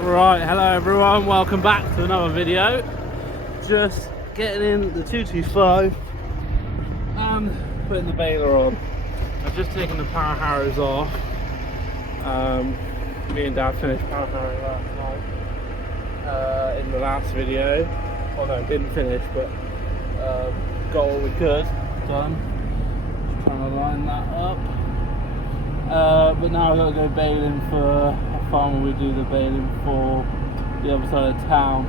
Right, hello everyone, welcome back to another video. Just getting in the 225 and putting the baler on. I've just taken the power harrows off. Me and Dad finished power harrowing last night in the last video. Oh no, didn't finish, but got all we could done. Just trying to line that up. But now I've got to go baling for a farm where we do the baling for the other side of town.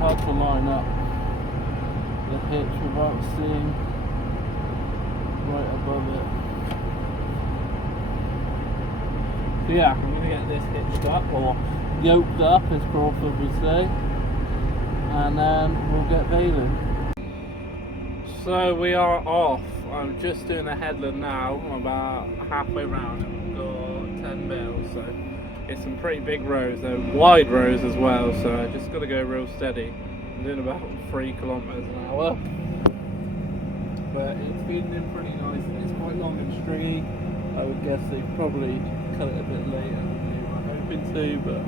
Hard to line up the hitch without seeing right above it. So yeah, I'm going to get this hitched up, or yoked up as Crawford would say, and then we'll get baling. So we are off. I'm just doing a headland now. I'm about halfway round and we've got 10 bales, so it's some pretty big rows, though wide rows as well, so I just got to go real steady. I'm doing about 3 kilometers an hour, but it's feeding in pretty nice. It's quite long and stringy. I would guess they probably cut it a bit later than they were hoping to, but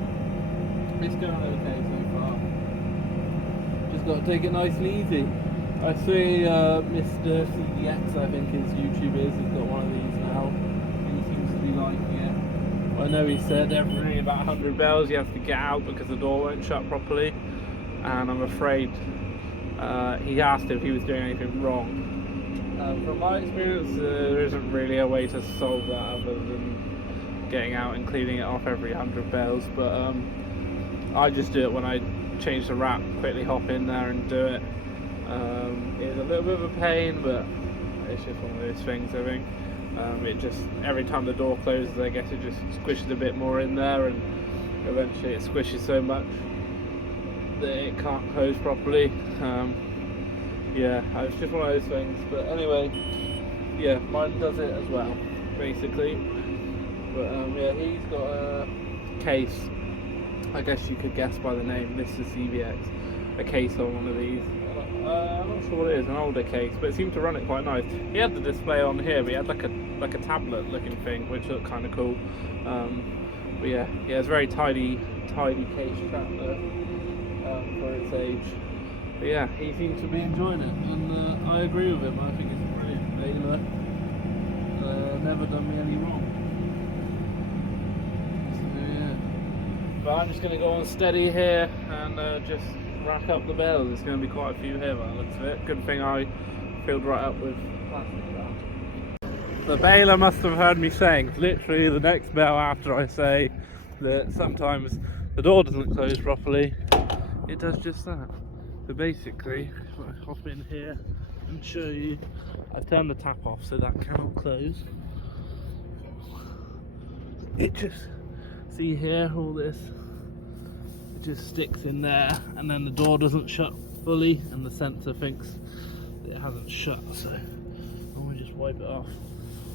it's going okay so far. Just got to take it nice and easy. I see Mr. CDX, I think his YouTube is, he's got one of these now, and he seems to be liking it. I know he said every about 100 bells you have to get out because the door won't shut properly, and I'm afraid he asked if he was doing anything wrong. From my experience, there isn't really a way to solve that other than getting out and cleaning it off every 100 bells, but I just do it when I change the wrap, quickly hop in there and do it. It's a little bit of a pain, but it's just one of those things, I think. It just, every time the door closes, I guess it just squishes a bit more in there, and eventually it squishes so much that it can't close properly. Yeah, it's just one of those things, but anyway, yeah, mine does it as well, basically. But yeah, he's got a case, I guess you could guess by the name, Mr. CVX, a case on one of these. I'm not sure what it is, an older case, but it seemed to run it quite nice. He had the display on here, but he had like a tablet looking thing, which looked kind of cool. But yeah, it's a very tidy case strap there for its age. But yeah, he seems to be enjoying it, and I agree with him. I think it's a brilliant baler. Never done me any wrong. So yeah, but I'm just going to go on steady here and just rack up the bales. There's going to be quite a few here by the looks of it. Good thing I filled right up with plastic wrap. The baler must have heard me saying literally the next bell after I say that sometimes the door doesn't close properly, it does just that. So basically, if I hop in here and show you, I've turned the tap off so that cannot close. It just, see here, all this, it just sticks in there, and then the door doesn't shut fully, and the sensor thinks that it hasn't shut, so I'm going to just wipe it off.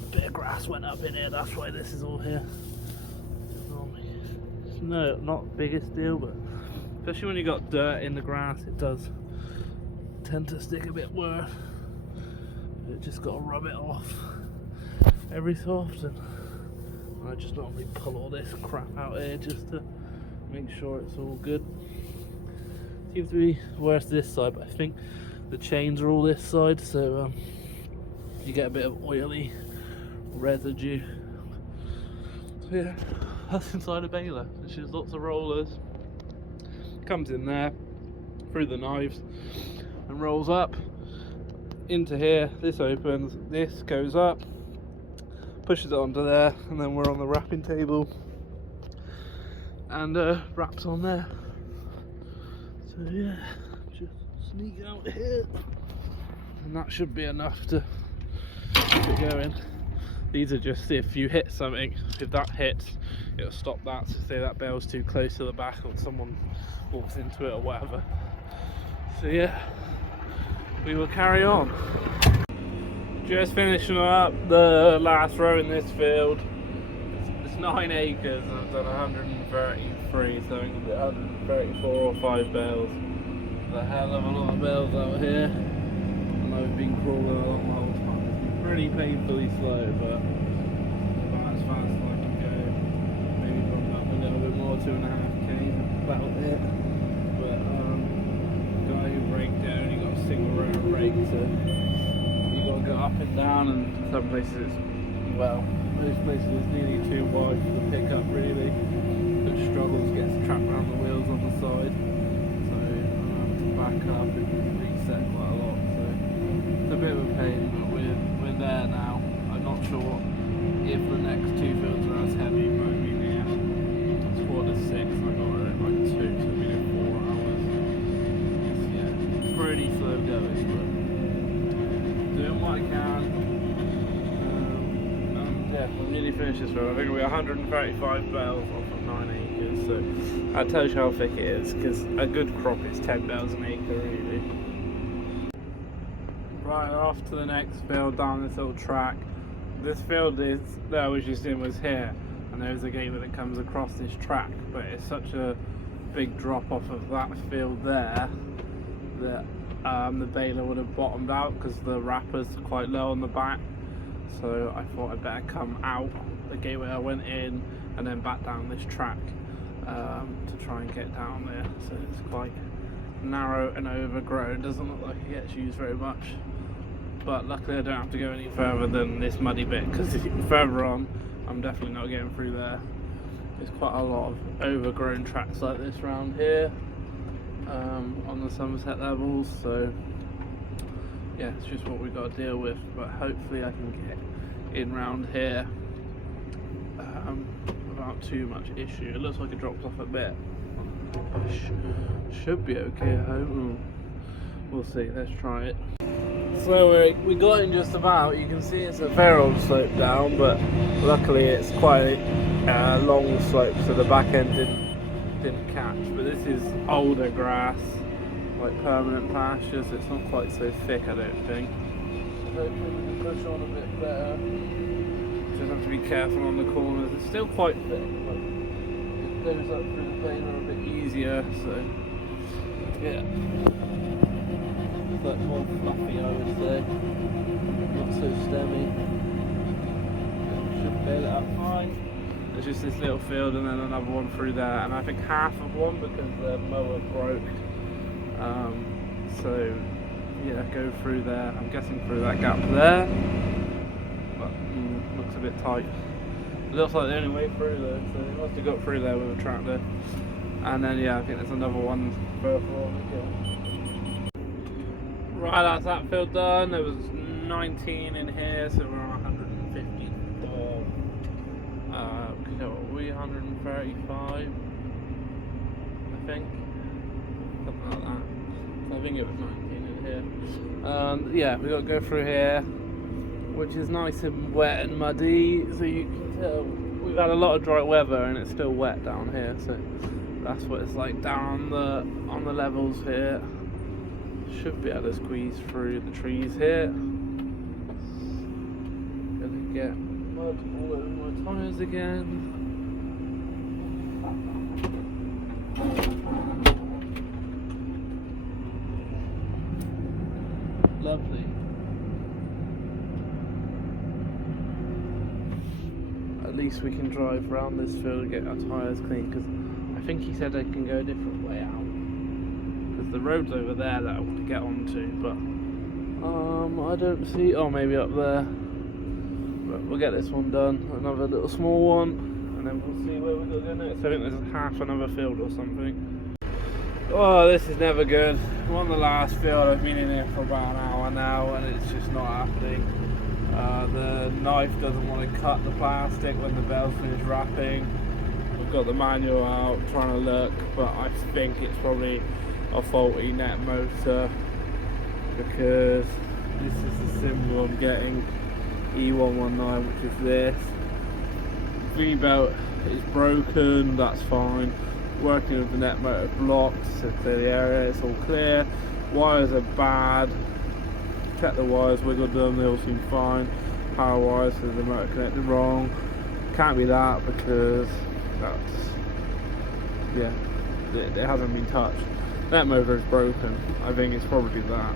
A bit of grass went up in here, that's why this is all here. No, not the biggest deal, but especially when you got dirt in the grass, it does tend to stick a bit worse. You just got to rub it off every so often. I just normally pull all this crap out here just to make sure it's all good. Seems to be worse this side, but I think the chains are all this side, so you get a bit of oily residue. So yeah, that's inside a baler. There's just lots of rollers. Comes in there through the knives and rolls up into here. This opens, this goes up, pushes it onto there, and then we're on the wrapping table and wraps on there. So yeah, just sneak out here, and that should be enough to go in. These are just if you hit something, if that hits, it'll stop that. So say that bale's too close to the back or someone walks into it or whatever. So yeah, we will carry on. Just finishing up the last row in this field. It's 9 acres and I've done 133, so I'm going to do 134 or 5 bales. There's a hell of a lot of bales out here, and I've been crawling along the whole time. It's been pretty painfully slow, but 2.5k, about it. But guy who braked it only got a single row of brake, so you got to go up and down, and some places, well, most places it's nearly too wide for the pickup really. It struggles, gets trapped around the wheels on the side, so I have to back up and reset quite a lot. So it's a bit of a pain, but we're there now. I'm not sure if the next two fields are as heavy, but I mean, yeah, it's 4 to 6 and I got it at like 2, so we did 4 hours. It's, yeah, pretty slow going, but doing what I can. Yeah, we'll nearly finish this road. I think we're 135 bales off of 9 acres, so that tells you how thick it is, because a good crop is 10 bales an acre really. Right, off to the next field down this little track. This field that I was just in was here, and there's a gate that comes across this track, but it's such a big drop off of that field there that the baler would have bottomed out because the wrapper's quite low on the back. So I thought I'd better come out the gateway I went in and then back down this track to try and get down there. So it's quite narrow and overgrown, doesn't look like it gets used very much. But luckily I don't have to go any further than this muddy bit, because further on I'm definitely not getting through there. There's quite a lot of overgrown tracks like this around here on the Somerset levels, so yeah, it's just what we've got to deal with. But hopefully I can get in round here without too much issue. It looks like it drops off a bit. Should be okay, I hope. We'll see, let's try it. So we got in just about. You can see it's a fair old slope down, but luckily it's quite a long slope, so the back end didn't catch. But this is older grass, like permanent pastures. It's not quite so thick, I don't think. Hopefully we can push on a bit better. Just have to be careful on the corners. It's still quite thick, but it goes up through the Baler a bit easier. So yeah. But more fluffy, I would say. Not so stemmy. Should bail it up fine. There's just this little field and then another one through there, and I think half of one because the mower broke. So yeah, go through there. I'm guessing through that gap there. But looks a bit tight. It looks like the only way through though, so they must have got through there with a tractor. And then yeah, I think there's another one further on again. Right, that's that field done. There was 19 in here, so we're on 154. What were we, 135? I think. Something like that. So I think it was 19 in here. Yeah, we got to go through here, which is nice and wet and muddy, so you can tell we've had a lot of dry weather and it's still wet down here, so that's what it's like down on the levels here. Should be able to squeeze through the trees here. Gonna get mud all over my tyres again. Lovely. At least we can drive around this field and get our tyres clean, because I think he said I can go a different way out. The road's over there that I want to get onto, but I don't see. Oh, maybe up there. But we'll get this one done. Another little small one, and then we'll see where we're going to go next. I think there's half another field or something. Oh, this is never good. I'm on the last field. I've been in here for about an hour now, and it's just not happening. The knife doesn't want to cut the plastic when the bale's finished wrapping. We've got the manual out, trying to look, but I think it's probably a faulty net motor, because this is the symbol I'm getting, E119, which is this. V-belt is broken, that's fine. Working with the net motor blocks to clear the area, it's all clear. Wires are bad. Check the wires, wiggled them, they all seem fine. Power wires, so the motor connected wrong. Can't be that, because that's, yeah, it hasn't been touched. Net motor is broken. I think it's probably that.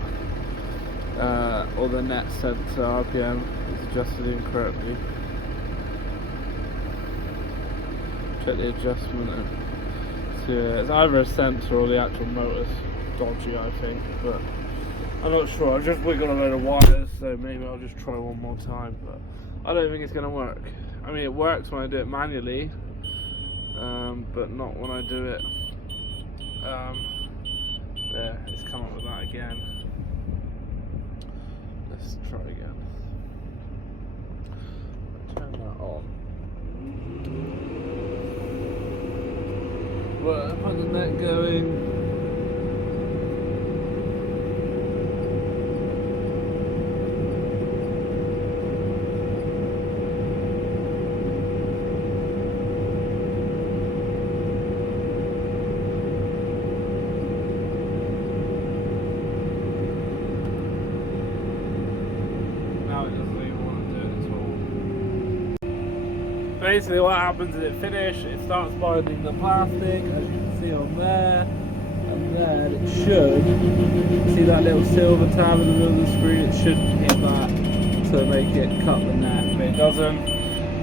Or the net sensor RPM is adjusted incorrectly. Check the adjustment. Yeah, it's either a sensor or the actual motor's dodgy, I think, but I'm not sure. I've just wiggled a load of wires, so maybe I'll just try one more time, but I don't think it's going to work. I mean, it works when I do it manually, but not when I do it. There, it's come up with that again. Let's try again. Turn that on. Well, I've had the net going. Basically what happens is it finishes, it starts binding the plastic, as you can see on there, and then it should, see that little silver tab in the middle of the screen, it should hit that to make it cut the net, but it doesn't.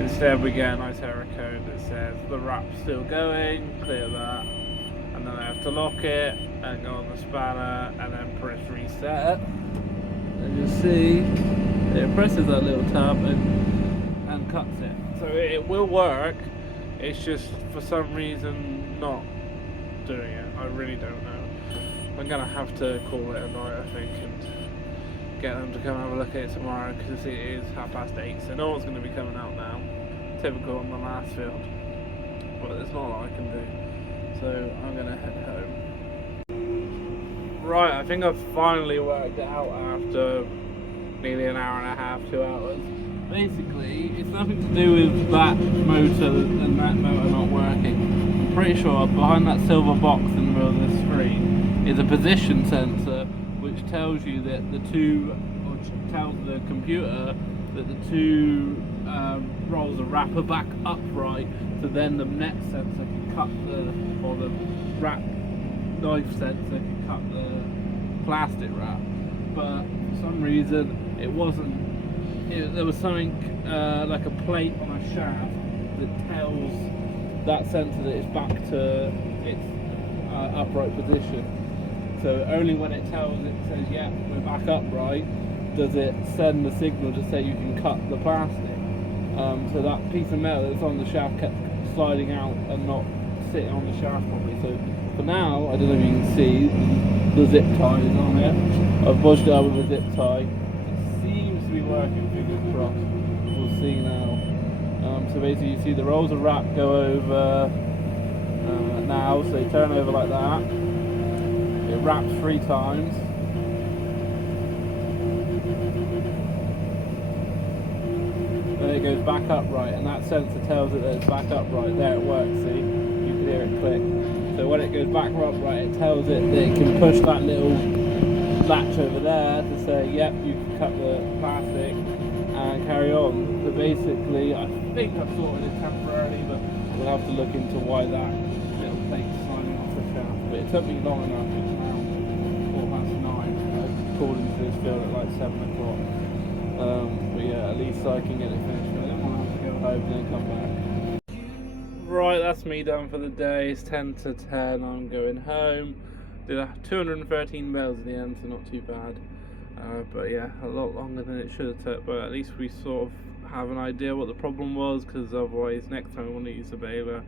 Instead we get a nice error code that says the wrap's still going, clear that, and then I have to lock it, and go on the spanner, and then press reset, and you'll see, it presses that little tab and cuts it. So it will work, it's just for some reason not doing it. I really don't know. I'm going to have to call it a night, I think, and get them to come have a look at it tomorrow, because it is 8:30, so no one's going to be coming out now. Typical on the last field. But there's not a lot I can do. So I'm going to head home. Right, I think I've finally worked it out after nearly an hour and a half, 2 hours. Basically, it's nothing to do with that motor and that motor not working. I'm pretty sure behind that silver box in the middle of the screen is a position sensor which tells you that the two, or tells the computer that the two rolls of wrap are back upright, so then the net sensor can cut or the wrap knife sensor can cut the plastic wrap. But for some reason it wasn't. There was something like a plate on a shaft that tells that sensor that it's back to its upright position. So only when it says, yeah, we're back upright, does it send the signal to say you can cut the plastic. So that piece of metal that's on the shaft kept sliding out and not sitting on the shaft properly. So for now, I don't know if you can see, the zip tie is on here. I've budged it up with a zip tie. Be working, fingers crossed. We'll see now. So basically you see the rolls of wrap go over now, so they turn over like that. It wraps 3 times. Then it goes back upright, and that sensor tells it that it's back upright. There it works, see? You can hear it click. So when it goes back upright, it tells it that it can push that little latch over there to say, yep, you can cut the plastic and carry on. So basically, I think I've sorted it temporarily, but we'll have to look into why that little plate's sliding off the shaft. But it took me long enough. It's now 9:15. I called into this field at like 7 o'clock. But yeah, at least I can get it finished. But then we'll have to go home and then come back. Right, that's me done for the day. It's 10 to 10. I'm going home. Did 213 bells in the end, so not too bad. But yeah, a lot longer than it should have took. But at least we sort of have an idea what the problem was, because otherwise next time we want to use the baler,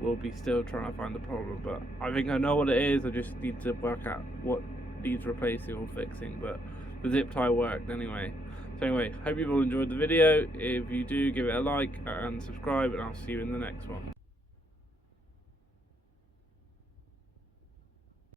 we'll be still trying to find the problem. But I think I know what it is. I just need to work out what needs replacing or fixing. But the zip tie worked anyway. So anyway, hope you've all enjoyed the video. If you do, give it a like and subscribe, and I'll see you in the next one.